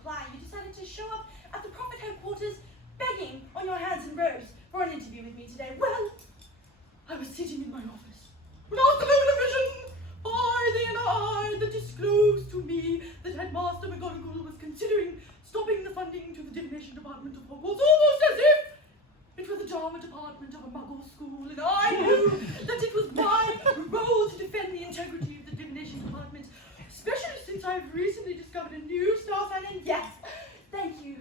reply, you decided to show up at the Prophet headquarters begging on your hands and robes for an interview with me today. Well, I was sitting in my office when I was delivered a vision by the inner eye that disclosed to me that Headmaster McGonagall was considering stopping the funding to the divination department of Hogwarts, almost as if it was the drama department of a Muggle school, and I knew that it was my role to defend the integrity of the divination department, especially since I've recently discovered a new star sign, and yes, thank you.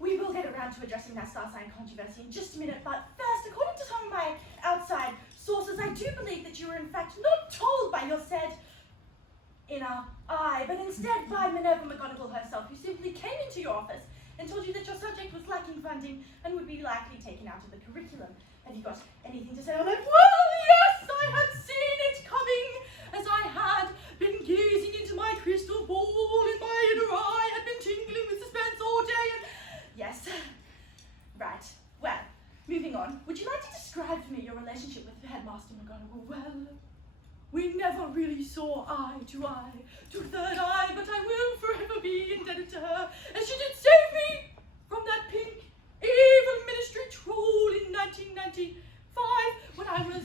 We will get around to addressing that star sign controversy in just a minute, but first, according to some of my outside sources, I do believe that you were in fact not told by your said inner eye, but instead by Minerva McGonagall herself, who simply came into your office and told you that your subject was lacking funding and would be likely taken out of the curriculum. Have you got anything to say on that? Well, yes, I had seen it coming, as I had been gazing into my crystal ball, and my inner eye had been tingling with suspense all day, and yes. Right, well, moving on. Would you like to describe to me your relationship with Headmaster McGonagall? Well, we never really saw eye to third eye, but I will forever be indebted to her, as she did save me from that pink, evil ministry troll in 1995, when I was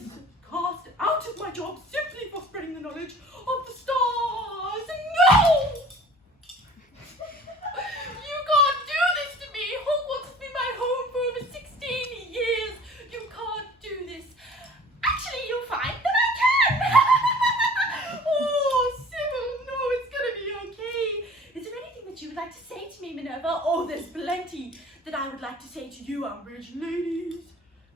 cast out of my job simply for spreading the knowledge of the stars. No! You can't do this to me! Hogwarts has been my home for over 16 years! You can't do this! Actually, you'll find that I can! Oh, Sybil, no, it's gonna be okay. Is there anything that you would like to say to me, Minerva? Oh, there's plenty that I would like to say to you, Umbridge.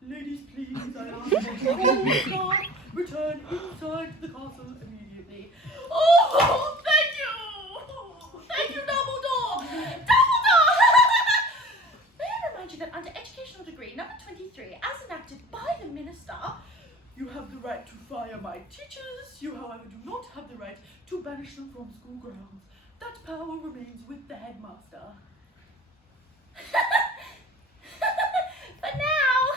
Ladies, please, I ask that all staff return inside the castle immediately. Oh, thank you! Thank you, Dumbledore! Dumbledore! May I remind you that under Educational Degree number 23, as enacted by the Minister, you have the right to fire my teachers. You, however, do not have the right to banish them from school grounds. That power remains with the headmaster. But now,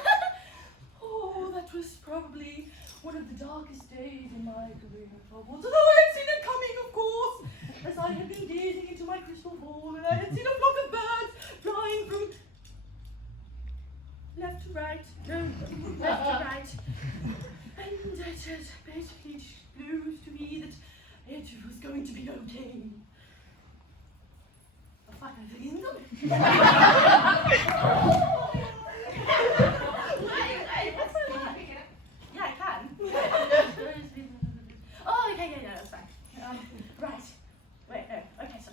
oh, that was probably one of the darkest days in my career at Hogwarts. Although I had seen it coming, of course, as I had been gazing into my crystal ball, and I had seen a flock of birds flying from left to right, left to right. And it had basically disclosed to me that it was going to be okay. A fucking thing. Yeah, I can. Oh, okay, yeah, that's fine. Right. Wait, no. Okay, so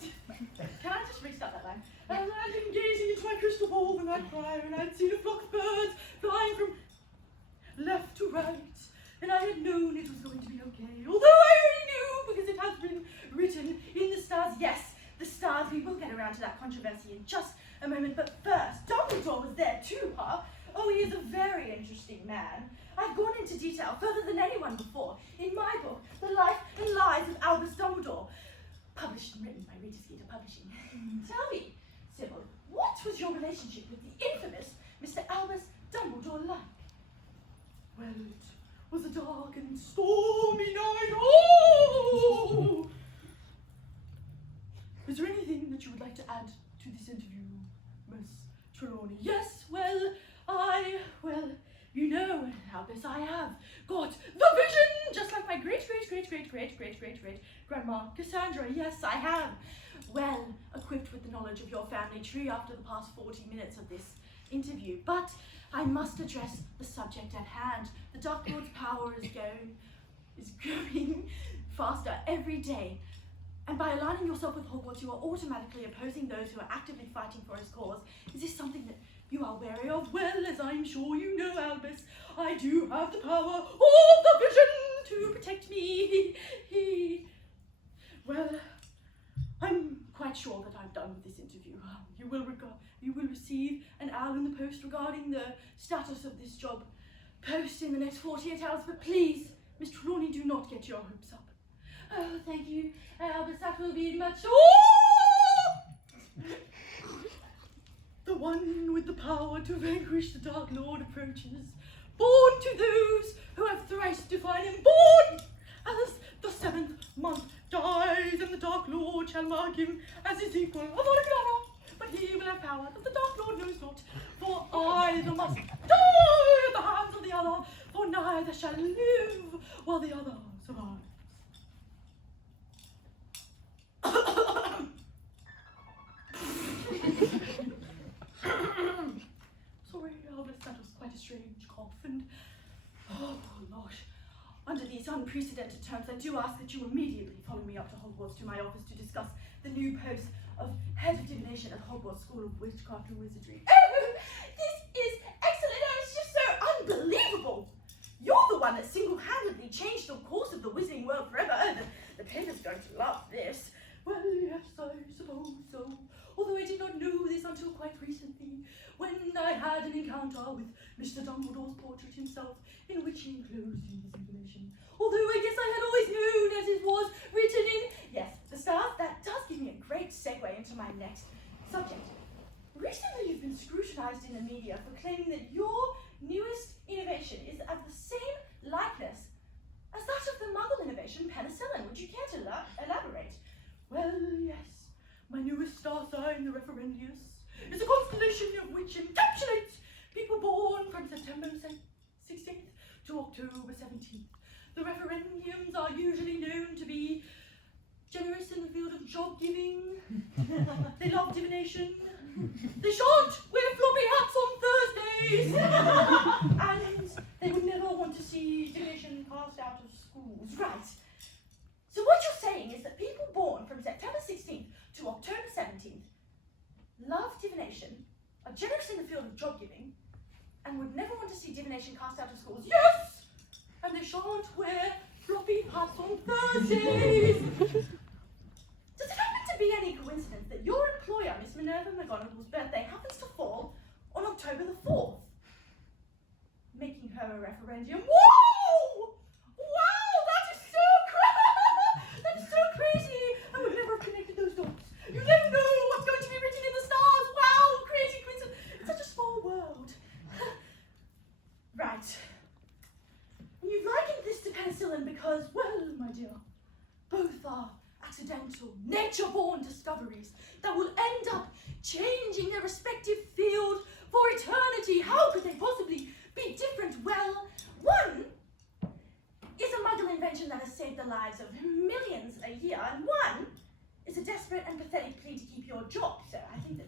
can I just restart that line? And I'd been gazing into my crystal ball the night prior, and I'd seen a flock of birds flying from left to right, and I had known it was going to be okay. Although I already knew, because it has been written in the stars. Yes, the stars. We will get around to that controversy in just a moment. But first, Dumbledore was there too, huh? Oh, he is a very interesting man. I've gone into detail further than anyone before in my book, The Life and Lies of Albus Dumbledore, published and written by Reader's Theatre Publishing. Tell me, Sybil, what was your relationship with the infamous Mr. Albus Dumbledore like? Well, it was a dark and stormy night. Oh! Is there anything that you would like to add to this interview, Miss Trelawney? Yes, well, you know, Albus, I have got the vision, just like my great-great-great-great-great-great-great-grandma Cassandra. Yes, I have. Well, equipped with the knowledge of your family tree after the past 40 minutes of this interview. But I must address the subject at hand. The Dark Lord's power is growing faster every day. And by aligning yourself with Hogwarts, you are automatically opposing those who are actively fighting for his cause. Is this something that you are wary of? Well, as I'm sure you know, Albus, I do have the power of the vision to protect me. Well, I'm quite sure that I'm done with this interview. You will receive an owl in the post regarding the status of this job post in the next 48 hours, but please, Miss Trelawney, do not get your hopes up. Oh, thank you, Albus, that will be much. Oh! The one with the power to vanquish the Dark Lord approaches, born to those who have thrice defied him, born as the 7th month dies and the Dark Lord Lord shall mark him as his equal of all of honor, but he will have power that the Dark Lord knows not, for either must die at the hands of the other, for neither shall live while the other survives. Sorry, Albus, that was quite a strange cough, and oh gosh. Under these unprecedented terms, I do ask that you immediately follow me up to Hogwarts to my office to discuss the new post of Head of Divination at Hogwarts School of Witchcraft and Wizardry. Oh, this is excellent! Oh, it's just so unbelievable! You're the one that single-handedly changed the course of the wizarding world forever. Oh, the paper's going to love this. Well, yes, I suppose so. Although I did not know this until quite recently, when I had an encounter with Mr. Dumbledore's portrait himself, in which he enclosed you this information. Although I guess I had always known as it was written in, yes, the stars, that does give me a great segue into my next subject. Recently you've been scrutinized in the media for claiming that your newest innovation is of the same likeness as that of the Muggle innovation, penicillin. Would you care to elaborate? Well, yes. My newest star sign, the Referendus, is a constellation of which encapsulates people born from September 16th to October 17th. The Referendums are usually known to be generous in the field of job giving. They love divination. They shan't wear floppy hats on Thursdays. And they would never want to see divination cast out of schools. Right. So what you're saying is that people born from September 16th to October 17th love divination, are generous in the field of job giving, and would never want to see divination cast out of schools. Yes! And they shan't wear floppy hats on Thursdays. Does it happen to be any coincidence that your employer, Miss Minerva McGonagall's birthday, happens to fall on October the 4th? Making her a referendum. Whoa! Wow, that is so crazy! I would never have connected those dots. You never know what's going to be written in the stars. Wow, crazy coincidence. It's such a small world. Right. You've likened this to penicillin because, well, my dear, both are accidental, nature-born discoveries that will end up changing their respective field for eternity. How could they possibly be different? Well, one is a Muggle invention that has saved the lives of millions a year, and one is a desperate and pathetic plea to keep your job. So I think that